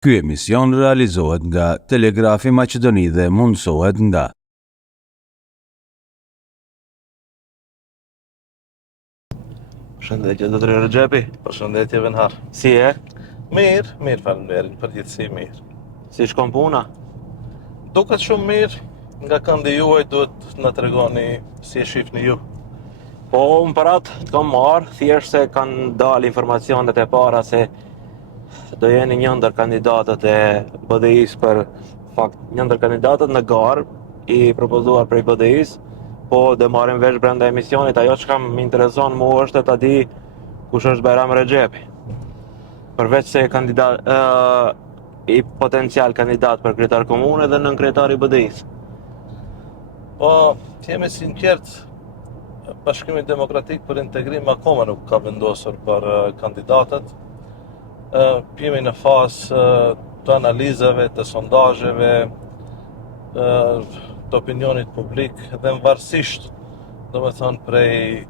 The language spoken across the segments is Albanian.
Ky emision realizohet nga Telegrafi Maqedoni dhe mundësohet nga Përshëndetje, Dr. Rexhepi. Përshëndetje Venhar. Si e? Mirë, faleminderit, përgjithësi mirë. Si shkon puna? Duket shumë mirë, nga këndi juaj duhet na tregoni si e shihni ju. Po, unë për atë të kam marrë, thjesht se kanë dalë informacionet e para se do jeni një ndër kandidatët e BDI-s për fakt, një ndër kandidatët në garë i propozuar prej BDI-s, po dhe marrim vesh brenda emisionit, ajo që kam më intereson mu është ta di kush është Bajram Rexhepi. Përveç se i potencial kandidat për kryetar komune dhe nën kryetar i BDI-s. Po, jemi sinqert, Bashkimi Demokratik për Integrim akoma nuk ka vendosur për kandidatët. Jemi në fazë të analizave, të sondazheve, të opinionit publik dhe varësisht, domethënë prej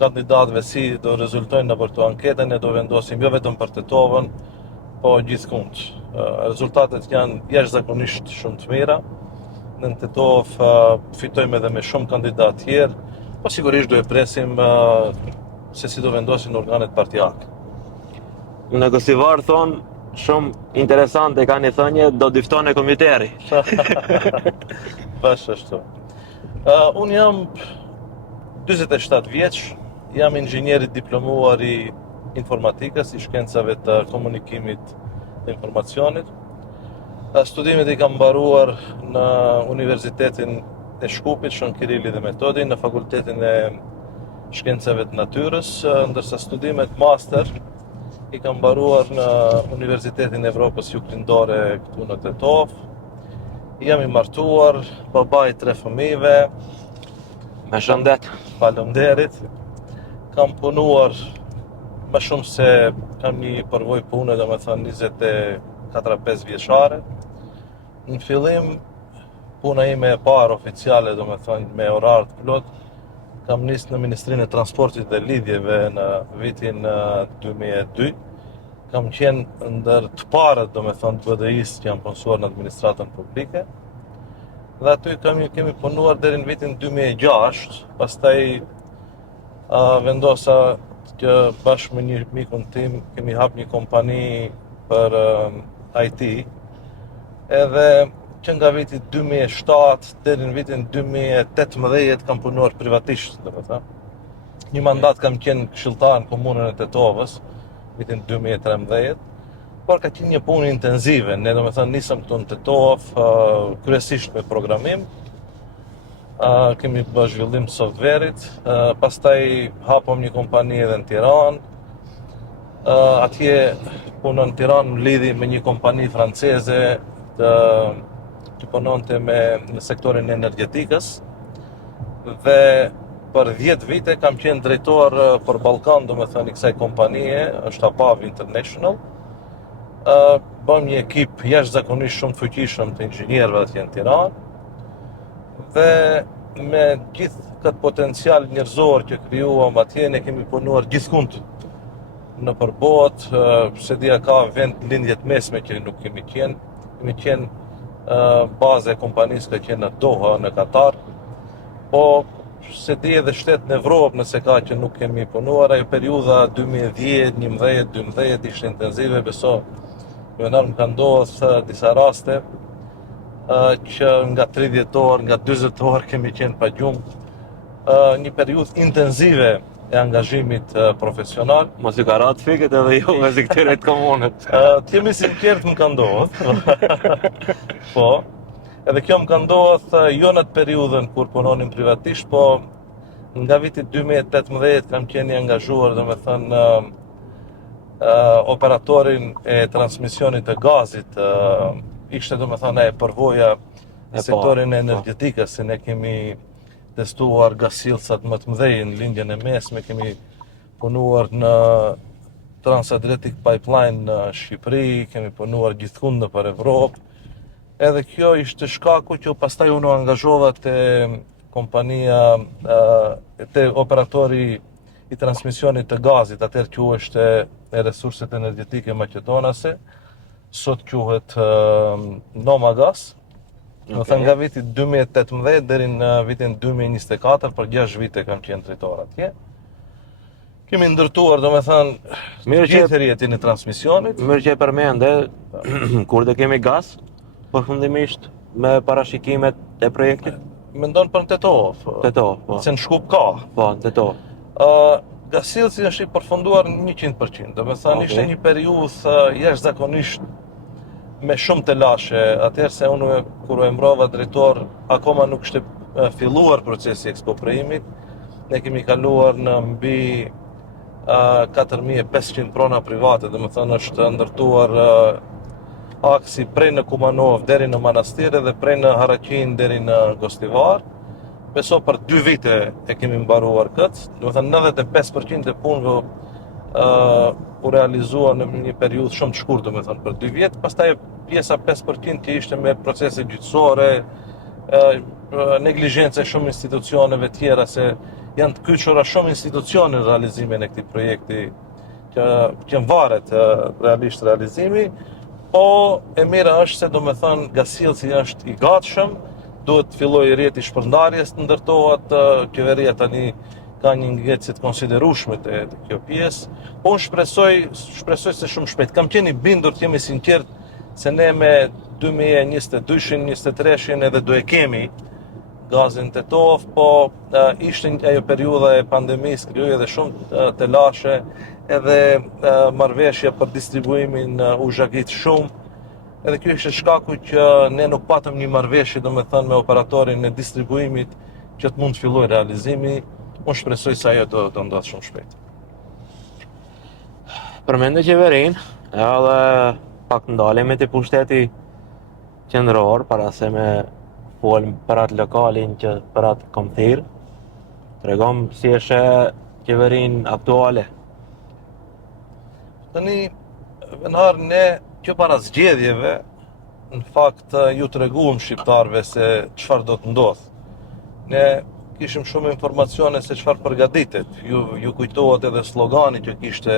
kandidatëve si do rezultojnë në përto anketën e do vendosim jo vetëm për Tetovën, po gjithkund. Rezultatet janë jashtëzakonisht shumë të mira. Në Tetovë fitojmë edhe me shumë kandidatë tjerë, po sigurisht do e presim se si do vendosin organet partijake. Në Kosivar thonë, shumë interesante ka një thënje, do dyftone komiteri. Bash ashtu. Unë jam 47 vjeç, jam inxhinier i diplomuar i informatikës, i shkencave të komunikimit dhe informacionit. Studimet i kam mbaruar në Universitetin e Shkupit, Shën Kirilli dhe Metodi, në Fakultetin e Shkencave të Natyrës, ndërsa studimet master i kam mbaruar në Universitetin e Evropës Juglindore këtu në Tetovë. Jam i martuar, baba i 3 fëmijëve. Me shëndet. Faleminderit. Kam punuar më shumë se kam një përvojë pune, domethënë 24-25 vjeçare. Në fillim puna ime e parë oficiale, domethënë me orar të plot, kam nisë në Ministrinë e Transportit dhe Lidhjeve në vitin 2002. Kam qenë ndër të parët, domethënë të BDI-s që janë punësuar në administratën publike. Dhe aty kemi punuar deri në vitin 2006, pastaj vendosa që bashkë me një mikun tim kemi hap një kompani për IT, edhe që nga viti 2007 deri në vitin 2018 kam punuar privatisht, domethënë. Një mandat kam qenë këshilltar në komunën e Tetovës, vitin 2013, por ka qenë një punë intenzive. Ne domethënë nisëm këtu në Tetovë, kryesisht me programim. Kemi bërë zhvillim softverit, pastaj hapëm një kompani edhe në Tiranë. Atje punën në Tiranë më lidhi me një kompani franceze që punonte në sektorin e energjetikës dhe për 10 vite kam qenë drejtor për Ballkan, domethënë i kësaj kompanie, është APAV International. Bëm një ekip jashtëzakonisht shumë të fuqishëm të inxhinierëve atje në Tiranë. Dhe me gjithë këtë potencial njerëzor që krijuam atje, ne kemi punuar gjithkund në përbot, se dia ka vend lindje të mesme që nuk kemi qenë. Kemi qenë baza e kompanisë ka qenë në Doha, në Katar. Po se di edhe shtetë në Evropë nëse ka që nuk kemi punuar, ajo periudha 2010, 11, 12 ishte intenzive, beso më ka ndodhur disa raste që nga 30 orë, nga 40 orë kemi qenë pa gjumë. Një periudhë intenzive e angazhimit profesional. Mos i ka ratë fiket edhe jo me ziktyret komunët. T'jemi sinqert më ka ndodhur. Po. Edhe kjo më ka ndodhur jo në atë periudhën kur punonim privatisht, po nga viti 2018 kam qenë i angazhuar, domethënë operatorin e transmisionit të gazit. Ishte domethënë e përvoja në sektorin e energjetikës, se ne kemi testuar gasillsat më të mëdhenj në lindjen e mesme, kemi punuar në Transadriatic Pipeline në Shqipëri, kemi punuar gjithkund nëpër Evropë. Edhe kjo ishte shkaku që pastaj unë angazhova te kompania, te operatori i transmisionit të gazit, atëherë quheshte e resurset energjetike maqedonase, sot quhet Nomagas. Do thënë nga viti 2018 deri në vitin 2024, për 6 vite kam qenë drejtor atje. Kemi ndërtuar, do me thënë, gjithë rjetin e transmisionit. Mirë që e përmende, kur dhe kemi gaz, përfundimisht me parashikimet e projektit? Mendon për në Tetov. Tetov, po. Se në Shkup ka. Po, në Tetov. Gasilci është i përfunduar 100%. Do me thënë, ishte një periudhë jashtëzakonisht me shumë të lashe, atëherë se unë kur e mbrova drejtor, akoma nuk ishte filluar procesi ekspropriimit. Ne kemi kaluar në mbi 4500 prona private, dhe më thënë është ndërtuar aksi prej në Kumanov deri në Manastire dhe prej në Haraqin deri në Gostivar. Beso për 2 vite e kemi mbaruar këtë, dhe më thënë 95% e punëve u realizua në një periudhë shumë të shkurtë, do të thënë për 2 vjet, pastaj pjesa 5% që ishte me procese gjyqësore, neglizhencë e shumë institucioneve tjera, se janë të kyçura shumë institucione në realizimin e këtij projekti që varet realisht realizimi, po e mira është se do me thënë gasilci është i gatshëm, duhet të fillojë rrjeti i shpërndarjes të ndërtohet, qeveria tani ka një ngecje të konsiderueshme të kjo pjesë. Po unë shpresoj se shumë shpejt. Kam qenë i bindur, të jemi sinqert, se ne me 2022-shin, 2023-shin edhe do e kemi gazin Tetov, po ishte ajo periudha e pandemisë, krijoi edhe shumë të lashe, edhe marrëveshja për distribuimin u zhagit shumë. Edhe kjo ishte shkaku që ne nuk patëm një marrëveshje, do me thënë, me operatorin e distribuimit që të mund të fillojë realizimi. Unë shpresoj se ajo do ndodhë shumë shpejt. Përmende qeverin, edhe pak ndalemi te pushteti qendror, para se me folëm për atë lokalin që për atë komthir. Tregom si është qeverin aktuale. Tani, venar ne që para zgjedhjeve, në fakt ju treguam shqiptarve se çfarë do të ndodhë. Ne kishim shumë informacione se çfarë përgatitet. Ju kujtohet edhe slogani që kishte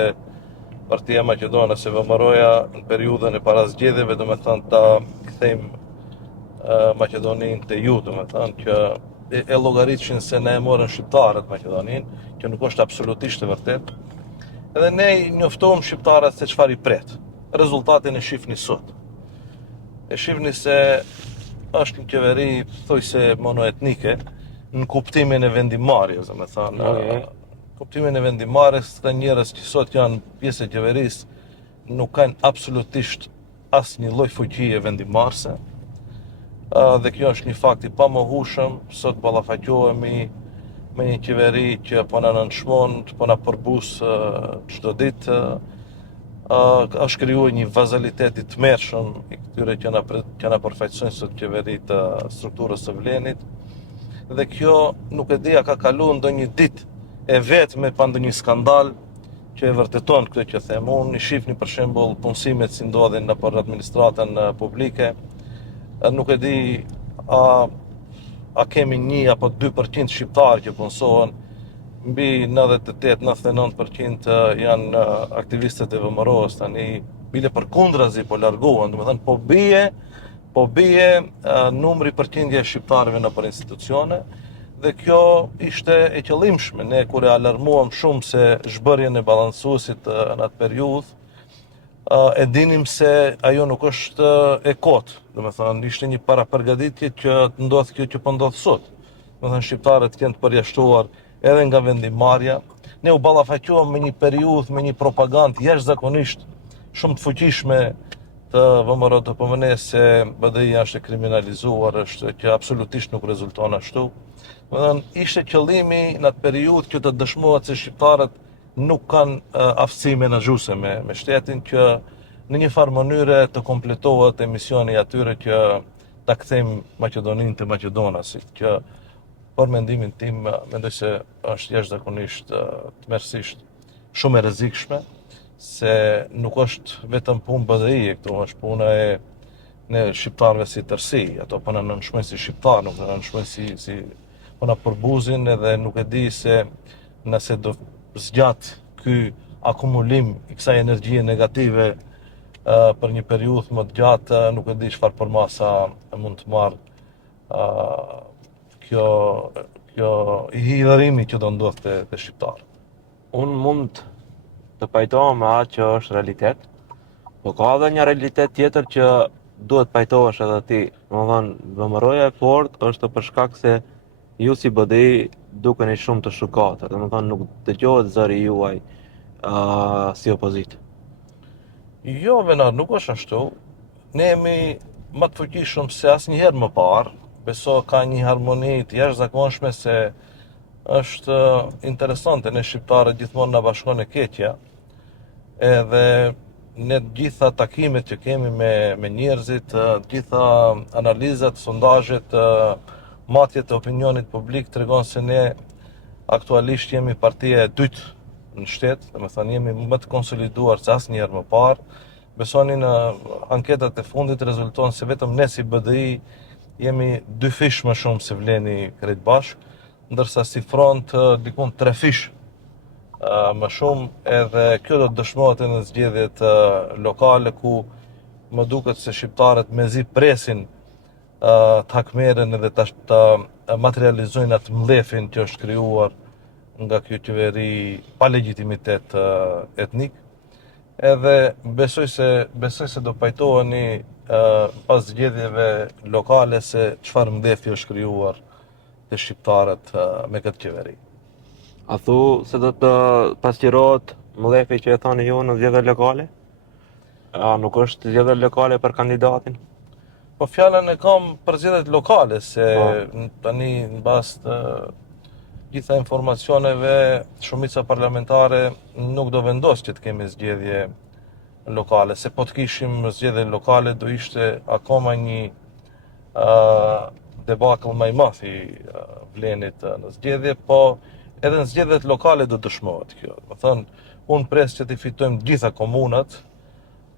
Partia Maqedonase VMRO-ja në periudhën e para zgjedhjeve, do me thënë ta kthejmë Maqedoninë te ju, do me thënë që e llogaritëshin se ne e morën shqiptarët Maqedoninë, që nuk është absolutisht e vërtet. Edhe ne njoftohëm shqiptarët se çfarë i pret. Rezultatin e shihni sot. E shihni se është një qeveri thojse monoetnike, në kuptimin e vendimarrjes, do me thënë. Kuptimin e vendimarrjes, të njerëz që sot janë pjesë e qeverisë nuk kanë absolutisht asnjë lloj fuqie vendimarrëse. Dhe kjo është një fakt i pamohueshëm. Sot ballafaqohemi me një qeveri që po na nënçmon, po na përbus çdo ditë. Është krijuar një vazalitet i tmerrshëm i këtyre që na përfaqësojnë sot qeveritë strukturës së Vlenit. Dhe kjo nuk e di a ka kaluar ndonjë ditë e vetme pa ndonjë skandal që e vërteton këtë që them unë. I shihni për shembull punësimet si ndodhin nëpër administratën publike. Nuk e di a kemi 1 apo 2% shqiptarë që punësohen, mbi 98-99% janë aktivistët e VMRO-s, tani bile përkundrazi po largohen, domethënë po bie numri përqindje shqiptarëve në për institucione, dhe kjo ishte e qëllimshme. Ne kur e alarmuam shumë se zhbërjen e balansuesit në atë periudhë, e dinim se ajo nuk është e kotë. Domethënë ishte një parapërgatitje që të ndodhë kjo që po ndodh sot. Domethënë shqiptarët janë të përjashtuar edhe nga vendimarrja. Ne u ballafaqohëm me një periudhë, me një propagandë jashtëzakonisht shumë të fuqishme të VMRO të PMN-s se BDI-ja është e kriminalizuar, është që absolutisht nuk rezulton ashtu. Domethënë ishte qëllimi në atë periudhë që të dëshmohet se shqiptarët nuk kanë aftësi menaxhuese me shtetin, që në një farë mënyre të kompletohet emisioni atyre që ta kthejmë Maqedoninë te maqedonasit, që për mendimin tim mendoj se është jashtëzakonisht tmerrsisht shumë e rrezikshme, se nuk është vetëm punë BDI këtu, është puna e ne shqiptarëve si tërësi. Ato po na nënshmojnë si shqiptar, nuk na nënshmojnë si po na përbuzin, edhe nuk e di se nëse do zgjat ky akumulim i kësaj energjie negative për një periudhë më të gjatë, nuk e di çfarë përmasa mund të marrë kjo i hidhërimi që do ndodhte te shqiptarët. Unë mund të pajtohem me atë që është realitet, po ka edhe një realitet tjetër që duhet pajtohesh edhe ti. Domethënë, vëmëroja e fortë është për shkak se ju si BDI dukeni shumë të shukatër, domethënë nuk dëgjohet zëri juaj si opozitë. Jo, Venar, nuk është ashtu. Ne jemi më të fuqishëm se asnjëherë më parë. Beso ka një harmoni të jashtëzakonshme se është interesante. Ne shqiptarët gjithmonë na bashkon e keqja. Edhe ne gjitha takimet që kemi me njerëzit, gjitha analizat, sondazhet, matjet e opinionit publik tregon se ne aktualisht jemi partia e dytë në shtet, domethënë jemi më të konsoliduar se asnjëherë më parë. Besoni në anketat e fundit rezulton se vetëm ne si BDI jemi 2 fish më shumë se vleni Krejt Bashk, ndërsa si front dikun 3 fish më shumë, edhe kjo do të dëshmohet në zgjedhjet lokale ku më duket se shqiptarët mezi presin të hakmeren edhe të materializojnë atë mlefin që është krijuar nga kjo qeveri pa legitimitet etnik. Edhe besoj se do pajtoheni pas zgjedhjeve lokale se çfarë mlefi është krijuar te shqiptarët me këtë qeveri. A thu se do të pasqirohet mlefi që e thoni ju në zgjedhjet lokale? A nuk është zgjedhje lokale për kandidatin? Po fjalën e kam për zgjedhjet lokale, se tani në bazë të gjitha informacioneve, shumica parlamentare nuk do vendos që të kemi zgjedhje lokale, se po të kishim zgjedhje lokale do ishte akoma një debakëll më i madh i vlenit në zgjedhje, po edhe në zgjedhjet lokale do dëshmohet kjo. Do thënë, unë pres që të fitojmë gjitha komunat.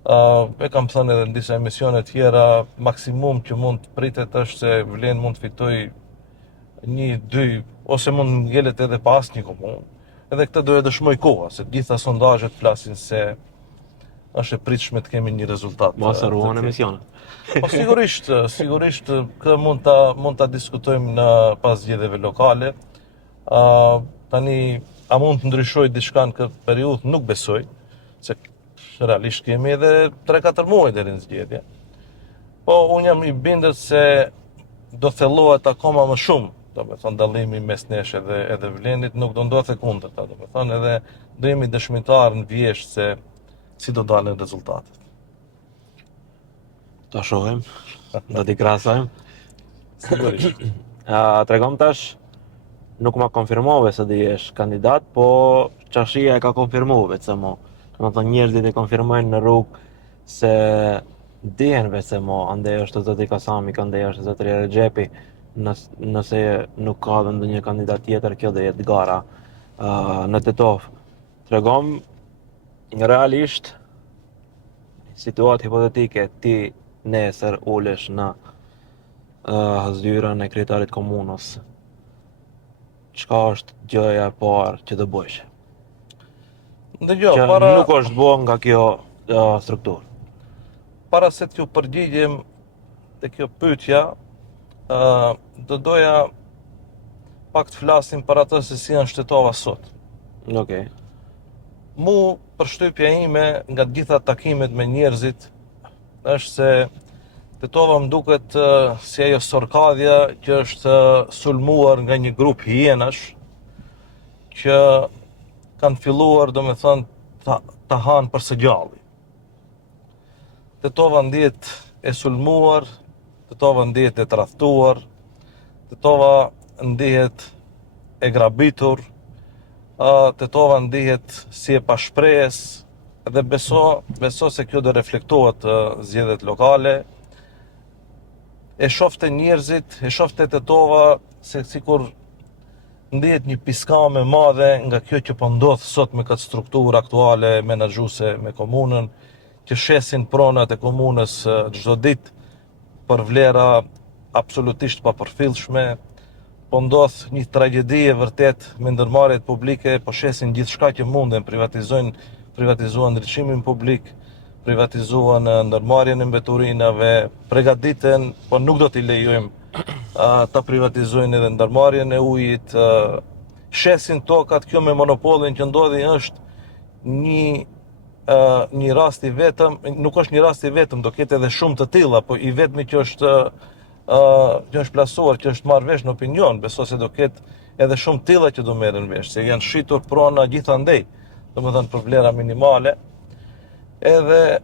E kam thënë edhe në disa emisione tjera, maksimum që mund të pritet është se Vlen mund të fitoj 1, 2, ose mund ngjelet edhe pa asnjë komunë. Edhe këtë do e dëshmoj koha, se gjitha sondazhet flasin se është e pritshme të kemi një rezultat. Mos e ruan emisionin. Po sigurisht këtë mund ta diskutojmë në pas zgjedhjeve lokale. Tani a mund të ndryshojë diçka në këtë periudhë, nuk besoj, se realisht kemi edhe 3-4 muaj deri në zgjedhje. Po unë jam i bindur se do thellohet akoma më shumë, domethënë dallimi mes nesh edhe Vlenit nuk do ndodhte kundërta, domethënë edhe do jemi dëshmitar në vjesht se si do dalin rezultatet. Ta shohim, do t'i krahasojmë. Sigurisht. Tregom tash, nuk ma konfirmove se do jesh kandidat, po qashia e ka konfirmuar vetë se mo. Domethënë njerëzit e konfirmojnë në rrugë se dihen vetë se mo, andej është zoti Kasami, andej është zotëria Rexhepi, nëse nuk ka dhe ndonjë kandidat tjetër, kjo do jetë gara në Tetov. Tregom realisht situatë hipotetike, ti nesër ulesh në zyrën e kryetarit komunës. Çka është gjëja e parë që do bësh? Ndëgjoj, Që nuk është bërë nga kjo strukturë. Para se t'ju përgjigjem te kjo pyetja, do doja pak të flasim për atë se si janë shtetova sot. Okej. Mu përshtypja ime nga të gjitha takimet me njerëzit është se Tetova më duket si ajo sorkadhja që është sulmuar nga një grup hienash që kanë filluar, domethënë, ta hanë për së gjalli. Tetova ndihet e sulmuar, Tetova ndihet e tradhtuar, Tetova ndihet e grabitur, Tetova ndihet si e pashprehes, dhe beso se kjo do reflektohet zgjedhjet lokale. E shofte njerëzit, e shofte Tetova se sikur ndihet një piskame madhe nga kjo që po ndodh sot me këtë strukturë aktuale menaxhuese me komunën, që shesin pronat e komunës çdo ditë për vlera absolutisht papërfillshme. Po ndodh një tragjedi e vërtet me ndërmarrjet publike, po shesin gjithçka që munden, privatizuan ndriçimin publik, privatizuan ndërmarrjen e mbeturinave, përgatiten, po nuk do t'i lejojmë ta privatizojnë edhe ndërmarrjen e ujit, shesin tokat. Kjo me monopolin që ndodhi është një rast i vetëm, nuk është një rast i vetëm, do ketë edhe shumë të tilla, po i vetmi që është plasuar, që është marrë vesh në opinion, besoj se do ketë edhe shumë tilla që do merren vesh, se janë shitur prona gjithandej, domethënë për vlera minimale. Edhe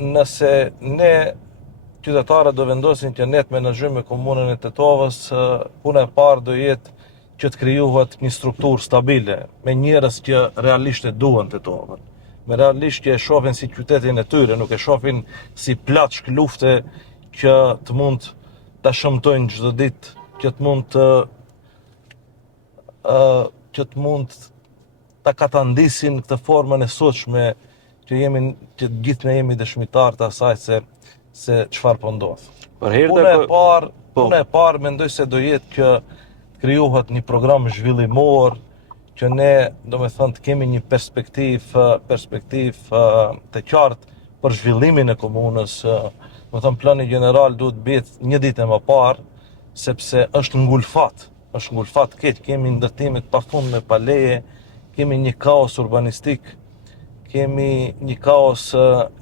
nëse ne qytetarët do vendosin që ne të menaxhojmë komunën e Tetovës, puna e parë do jetë që të krijohet një strukturë stabile, me njerëz që realisht e duan Tetovën, me realisht që e shohin si qytetin e tyre, nuk e shohin si plaçk lufte që të mund ta shëmtojnë çdo ditë, që të mund ta katandisin këtë formën e sotshme që gjithë ne jemi dëshmitar të asaj se çfarë po ndodh. Puna e parë mendoj se do jetë që krijohet një program zhvillimor, që ne domethënë të kemi një perspektivë të qartë për zhvillimin e komunës. Domethënë plani gjeneral duhet bëhet një ditë më parë, sepse është ngulfat keq, kemi ndërtime të pafundme pa leje, kemi një kaos urbanistik, kemi një kaos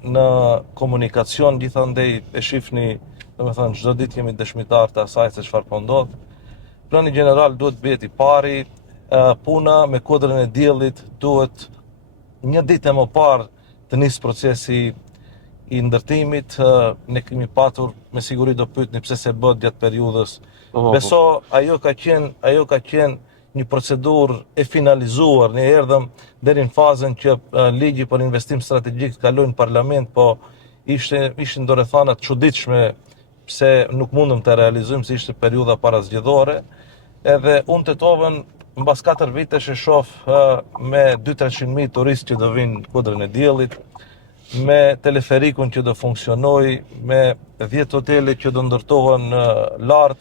në komunikacion, gjithandej e shifni, domethënë çdo ditë jemi dëshmitar të asaj se çfarë po ndodh. Plani gjeneral duhet bëhet i pari, puna me kodrën e diellit duhet një ditë më parë të nisë procesi i ndërtimit. Ne kemi patur, me siguri do pyetni pse se bë gjatë periudhës. Beso ajo ka qenë një procedurë e finalizuar, ne erdhëm deri në fazën që ligji për investim strategjik kaloi në parlament, po ishin dorethana të çuditshme pse nuk mundëm të realizojmë, se ishte periudha parazgjedhore. Edhe unë Tetovën mbas 4 vitesh e shoh me 200-300.000 turistë që do vinë në kodrën e diellit, me teleferikun që do funksionoj, me 10 hotele që do ndërtohen lart,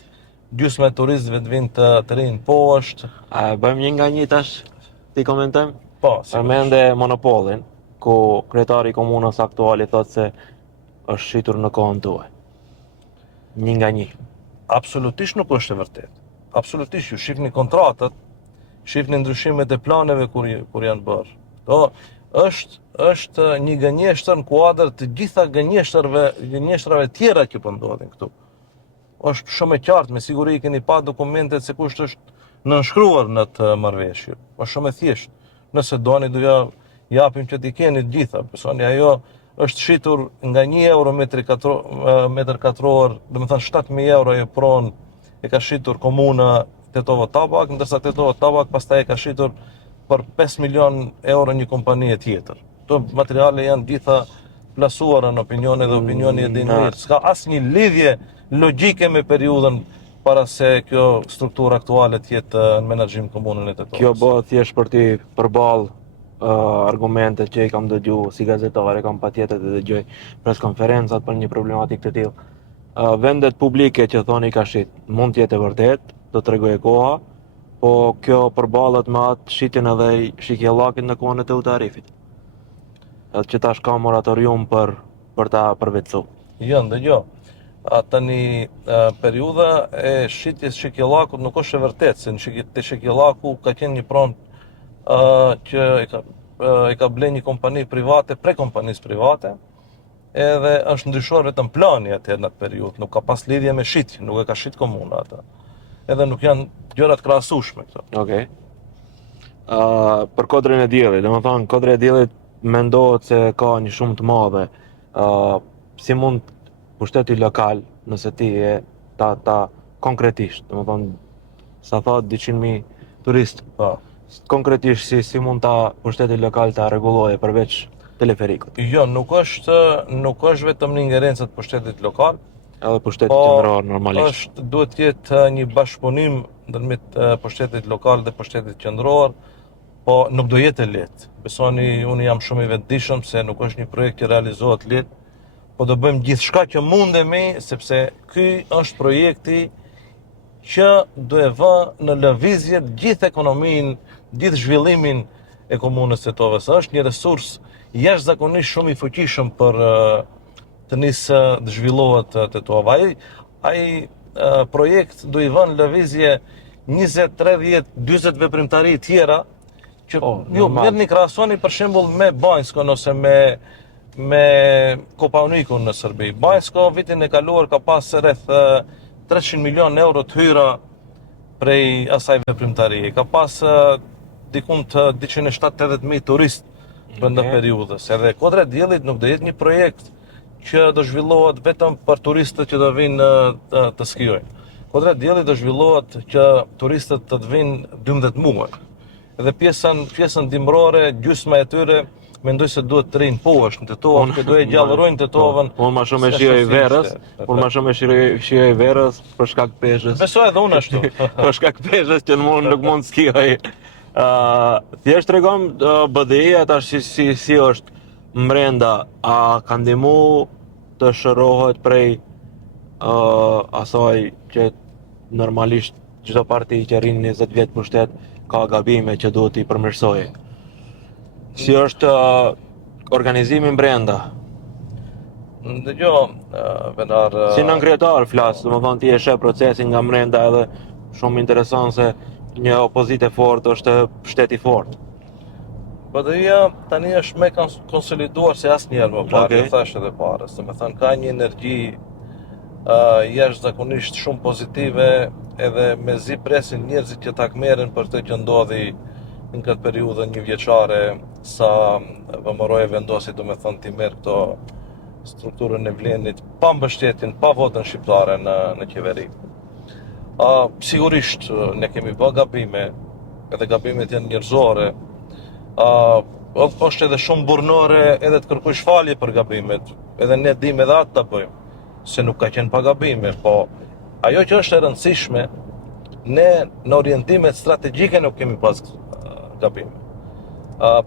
gjysma e turistëve të vinë të rinë poshtë. Bëjmë një nga një tash, ti komentojmë? Po, përmende monopolin, ku kryetari i komunës aktuali thotë se është shitur në kohën tuaj. Një nga një. Absolutisht nuk është e vërtetë. Absolutisht, ju shihni kontratat, shihni ndryshimet e planeve kur janë bërë. Është një gënjeshtër në kuadër të gjitha gënjeshtrave tjera që po ndodhin këtu. Është shumë e qartë, me siguri keni pa dokumentet se kush është nënshkruar në të marrëveshje. Është shumë e thjeshtë. Nëse doni do ja japim që t'i keni të gjitha. Besoni, ajo është shitur nga 1 euro metër katror, domethënë 7.000 euro ajo pronë e ka shitur komuna Tetova Tabak, ndërsa Tetova Tabak pastaj e ka shitur për 5 milion euro një kompani tjetër. Këto materiale janë gjitha plasuara në opinione dhe opinioni e din mirë. S'ka asnjë lidhje logjike me periudhën para se kjo strukturë aktuale të jetë në menaxhim komunën e Tetovës. Kjo bëhet thjesht për ti përballë argumentet që i kam dëgju si gazetare, kam patjetër të dëgjoj preskonferencat për një problematikë të tillë. Vendet publike që thoni ka shit, mund të jetë e vërtet, do t'rregojë koha, po kjo përballet me atë shitjen edhe shikjellakit në kohën e Teutarifit. Edhe që tash ka moratorium për ta përvetësuar. Jo, ndëgjo. Tani periudha e shitjes shikjellakut nuk është e vërtetë, se në shikjellaku ka qenë një pronë që e ka bler një kompani private pre kompanisë private, edhe është ndryshuar vetëm plani atëherë në atë periudhë, nuk ka pas lidhje me shitje, nuk e ka shit komuna atë. Edhe nuk janë gjërat krahasueshme këto. Okej. Për kodrën e diellit, domethënë kodra e diellit mendohet se ka një shumë të madhe. Si mund pushteti lokal, nëse ti e ta konkretisht, domethënë sa thot 200.000 turistë, Po. Konkretisht si mund ta pushteti lokal ta rregullojë përveç teleferikut? Jo, nuk është vetëm në ingerencët e pushtetit lokal, edhe pushteti qendror normalisht. Duhet të jetë një bashkëpunim ndërmjet pushtetit lokal dhe pushtetit qendror, po nuk do jetë e lehtë. Besoni, unë jam shumë i vetëdijshëm se nuk është një projekt që realizohet lehtë, po do bëjmë gjithçka që mundemi, sepse ky është projekti që do e vë në lëvizje gjithë ekonominë, gjithë zhvillimin e komunës së Tetovës. Është një resurs jashtëzakonisht shumë i fuqishëm për të nisë të zhvillohet Tetova. Ai projekt do i vënë lëvizje 20, 30, 40 veprimtari tjera që ju merrni krahasoni për shembull me Banjskon ose me Kopaonikun në Serbi. Banjsko vitin e kaluar ka pas rreth 300 milion euro të hyra prej asaj veprimtarie. Ka pas dikun të 270.000 turistë brenda periudhës. Edhe Kodra e Diellit nuk do jetë një projekt që do zhvillohet vetëm për turistët që do vinë të skijojnë. Kodra e Diellit do zhvillohet që turistët të vinë 12 muaj. Edhe pjesën dimrore, gjysma e tyre mendoj se duhet të rinë poshtë në Tetovë, që do e gjallërojnë Tetovën. Unë ma shumë e shijoj verës për shkak peshës. Besoj edhe unë ashtu. Për shkak peshës që nuk mund skijoj. Thjesht tregom BDI-ja tash si është mbrenda, a ka ndihmu të shërohet prej asaj që normalisht çdo parti që rrin 20 vjet pushtet ka gabime që duhet i përmirësojë. Si është organizimi brenda? Dëgjoj, Venar. Si nën kryetar flas, domethënë ti e sheh procesin nga brenda edhe shumë interesant se një opozitë fortë është shteti fort. BDI-ja tani është më konsoliduar se asnjëherë më parë, thash edhe parës. Domethënë ka një energji jashtëzakonisht shumë pozitive edhe mezi presin njerëzit që ta merren për të që ndodhi në këtë periudhë një vjeçare sa VMRO-ja vendosi domethënë ti merr këto strukturën e Vlenit pa mbështetjen, pa votën shqiptare në qeveri. Sigurisht ne kemi bë gabime, edhe gabimet janë njerëzore. Është edhe shumë burnore edhe të kërkosh falje për gabimet, edhe ne dim edhe atë ta bëjmë, se nuk ka qenë pa gabime, po ajo që është e rëndësishme, ne në orientimet strategjike nuk kemi pas gabime.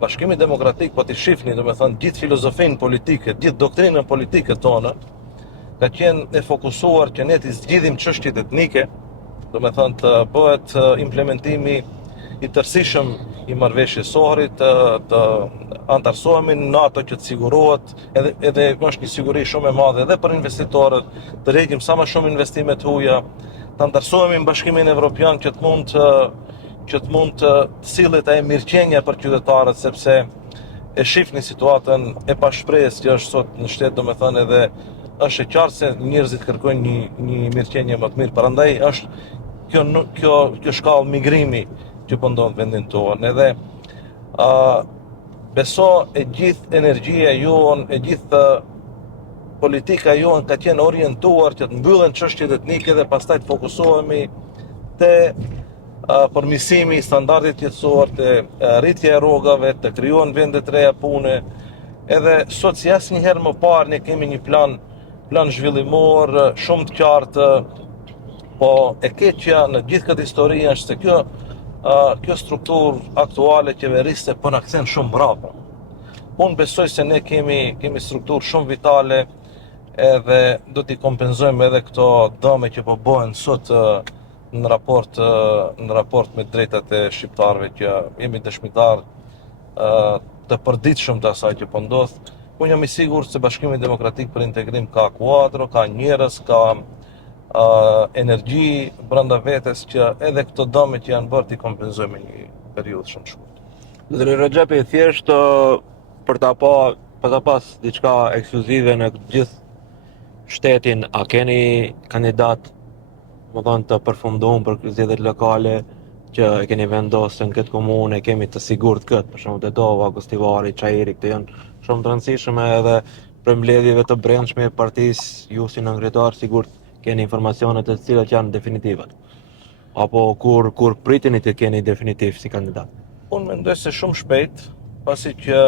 Bashkimi Demokratik, po t'i shifni, domethënë gjithë filozofinë politike, gjithë doktrinën politike tonë, ka qenë e fokusuar që ne t'i zgjidhim çështjet etnike, domethënë të bëhet implementimi i tërësishëm i marrëveshjes së Ohrit, të antarësohemi në NATO që të sigurohet, edhe është një siguri shumë e madhe edhe për investitorët, të rrekim sa më shumë investime të huaja, të antarësohemi në Bashkimin Evropian që të mund të sillet ai mirëqenia për qytetarët, sepse e shihni situatën e pashpresë që është sot në shtet, domethënë edhe është e qartë se njerëzit kërkojnë një mirëqenie më të mirë. Prandaj është kjo shkallë migrimi që po ndodh në vendin tonë. Edhe beso e gjithë energjia jonë, e gjithë politika jonë ka qenë orientuar që të mbyllen çështjet etnike dhe pastaj të fokusohemi te përmirësimi i standardit jetësor, te rritja e rrogave, të krijohen vende të reja pune. Edhe sot si asnjëherë më parë ne kemi një plan zhvillimor shumë të qartë, po e keqja në gjithë këtë histori është se kjo strukturë aktuale qeverisë po na kthen shumë mbrapa. Unë besoj se ne kemi strukturë shumë vitale edhe do t'i kompenzojmë edhe këto dëme që po bëhen sot në raport me drejtat e shqiptarëve që jemi dëshmitar të përditshëm të asaj që po ndodh. Unë jam i sigurt se Bashkimi Demokratik për Integrim ka kuadro, ka njerëz, ka energji brenda vetes që edhe këto dëme që janë bërë t'i kompenzojmë një periudhë shumë shkurtër. Zotëri Rexhepi, thjesht për ta pas diçka ekskluzive në gjithë shtetin, a keni kandidat të përfunduar për zgjedhjet lokale që e keni vendosur në këtë komunë, kemi të sigurt këtë, për shembull Tetova, Gostivari, Çajiri, këto janë shumë të rëndësishme edhe për mbledhjeve të brendshme e partisë, ju si nënkryetar sigurt keni informacione të cilat janë definitive. Apo kur priteni të keni definitiv si kandidat? Unë mendoj se shumë shpejt, pasi që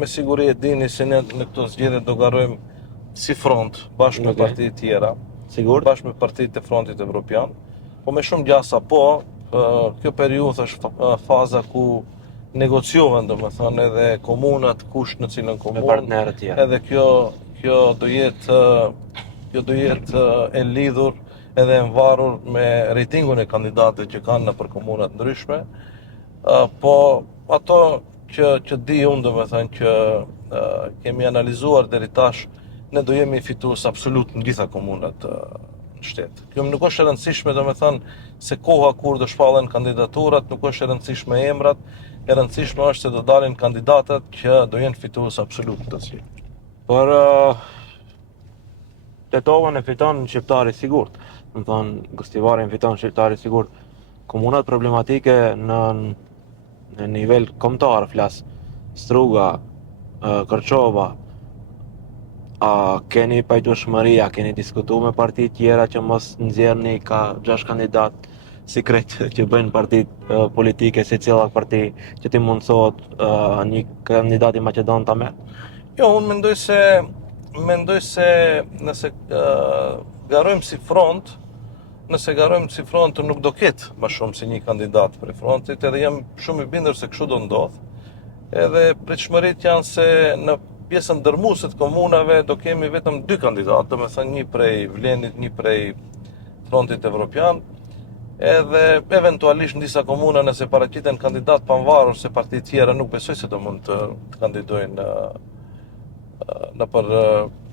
me siguri e dini se ne në këto zgjedhje do garojmë si front bashkë me partitë tjera. Sigurt? Bashkë me partitë e frontit evropian, po me shumë gjasa kjo periudhë është faza ku negociohen domethënë edhe komunat, kush në cilën komunë, me partnerët tjerë. Edhe kjo do jetë e lidhur edhe e mvarur me rejtingun e kandidatëve që kanë nëpër komunat ndryshme. Po ato që di unë domethënë që kemi analizuar deri tash, ne do jemi fitues absolut në gjitha komunat në shtet. Kjo nuk është e rëndësishme domethënë se koha kur do shpallen kandidaturat, nuk është e rëndësishme emrat, e rëndësishme është se do dalin kandidatët që do jenë fitues absolut të si. Por Tetovën e fiton shqiptari sigurt. Do të thonë, Gostivarin fiton shqiptari sigurt. Komunat problematike në nivel kombëtar flas. Struga, Kërçova, a keni pajtueshmëri, a keni diskutuar me parti tjera që mos nxjerrni ka 6 kandidat sekret që bëjnë partitë politike, secila parti që ti mundsohet një kandidat i Maqedon ta merr? Jo, unë mendoj se nëse garojmë si front, nuk do ketë më shumë se një kandidat për frontit, edhe jam shumë i bindur se kështu do ndodh. Edhe pritshmëritë janë se në pjesën dërmuese të komunave do kemi vetëm 2 kandidatë, domethënë një prej Vlenit, një prej Frontit Evropian, edhe eventualisht në disa komuna nëse paraqiten kandidat pavarur se partitë tjera nuk besoj se do mund të kandidojnë në për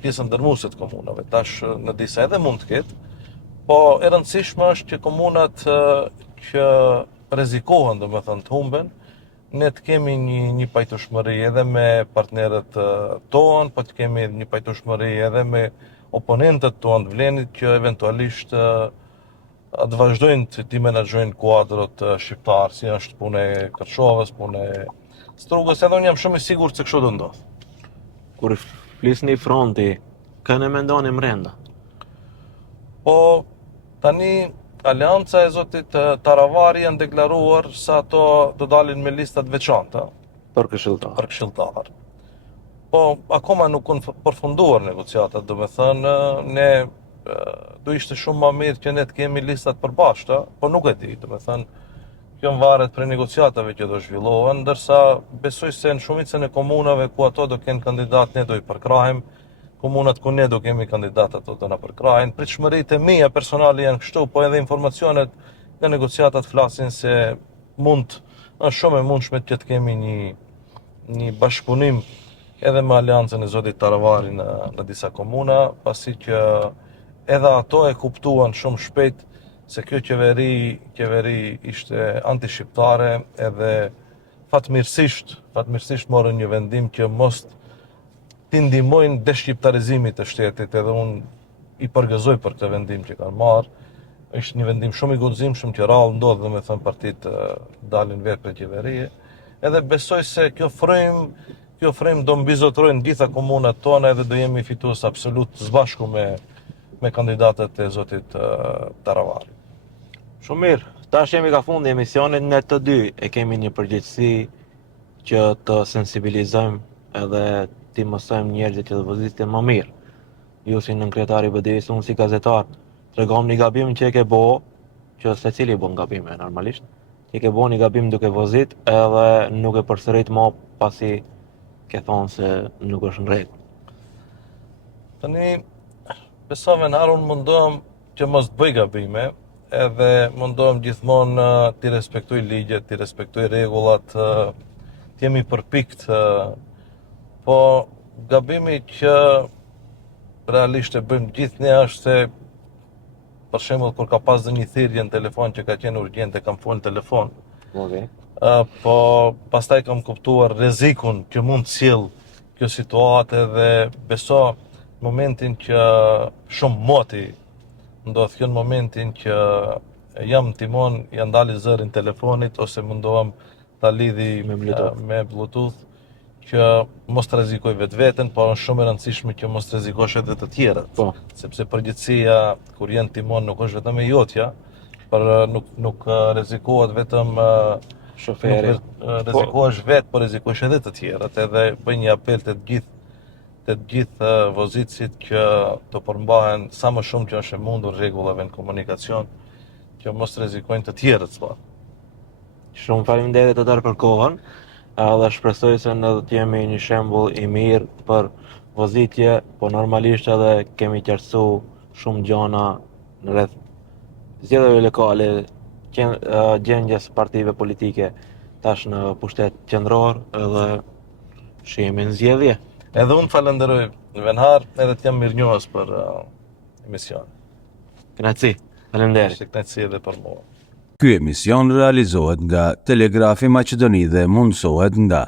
pjesën dërmuese të komunave. Tash në disa edhe mund të ketë, po e rëndësishme është që komunat që rrezikohen domethënë të humben, ne të kemi një pajtueshmëri edhe me partnerët tonë, po të kemi një pajtueshmëri edhe me oponentët tonë të Vlenit që eventualisht të vazhdojnë të menaxhojnë kuadrot shqiptar, si është puna e Kërçovës, puna e Strugës, edhe unë jam shumë i sigurt se kështu do ndodh. Kur flisni fronti, kënë e mendoni brenda? Po tani Aleanca e zotit Taravari janë deklaruar se ato do dalin me listat veçanta Për këshilltar. për këshilltar. Po akoma nuk kanë përfunduar negociatat, domethënë ne do ishte shumë më mirë që ne të kemi listat përbashkëta, po nuk e di, domethënë kjo varet prej negociatave që do zhvillohen, ndërsa besoj se në shumicën e komunave ku ato do kenë kandidat ne do i përkrahim, komunat ku ne do kemi kandidat ato do na përkrahin. Pritshmëritë e mia personale janë kështu, po edhe informacionet nga negociatat flasin se është shumë e mundshme që të kemi një bashkëpunim edhe me Aleancën e zotit Taravari në disa komuna, pasi që edhe ato e kuptuan shumë shpejt se kjo qeveri ishte antishqiptare edhe fatmirësisht morën një vendim që mos t'i ndihmojnë deshqiptarizimit të shtetit, edhe unë i përgëzoj për këtë vendim që kanë marrë. Është një vendim shumë i guximshëm që rrallë ndodh domethënë partitë dalin vetë për qeverie. Edhe besoj se kjo frym do mbizotrojnë gjitha komunat tona edhe do jemi fitues absolut së bashku me kandidatët e zotit Taravari. Shumë mirë, tash jemi ka fundi emisionit, ne të dy e kemi një përgjegjësi që të sensibilizojmë edhe t'i mësojmë njerëzit që të vozitin më mirë. Ju si nënkryetari i BDI-s, unë si gazetar, tregom një gabim që e ke bo, që secili bën gabime normalisht, që e ke bo një gabim duke vozit edhe nuk e përsërit më pasi ke thonë se nuk është në rregull. Tani, besove në unë mundohem që mos të bëj gabime, edhe mundohem gjithmonë t'i respektoj ligjet, t'i respektoj rregullat, t'jemi përpikt, po gabimi që realisht e bëjmë gjithë ne është se, për shembull kur ka pas dhe një thirrje në telefon që ka qenë urgjente, kam folë në telefon. Okay. Po pastaj kam kuptuar rrezikun që mund të sjell kjo situatë dhe beso momentin që shumë moti ndodh kjo në momentin që jam timon, ja ndali zërin telefonit ose mundohem ta lidhi me Bluetooth që mos të rrezikoj vetveten, por është shumë e rëndësishme që mos të rrezikosh edhe të tjerët. Po. Sepse përgjithësia kur jenë timon nuk është vetëm e jotja, por nuk rrezikohet vetëm Shoferi. Rrezikohesh vetë, por rrezikohesh edhe të tjerët, edhe bëj një apel të gjithë vozitësit që të përmbahen sa më shumë që është e mundur rregullave në komunikacion, që mos rrezikojnë të tjerët s'pa. Shumë faleminderit të tërë për kohën, dhe shpresoj se ne do të jemi një shembull i mirë për vozitje, po normalisht edhe kemi qartësu shumë gjëna në rreth zgjedhjeve lokale, gjendjes partive politike tash në pushtet qendror edhe shihemi në zgjedhje. Edhe unë falenderoj Venhar, edhe të jam mirënjohës për emision. Kënaqësi. Faleminderit. Ishte kënaqësi edhe për mua. Ky emision realizohet nga Telegrafi Maqedoni dhe mundësohet nga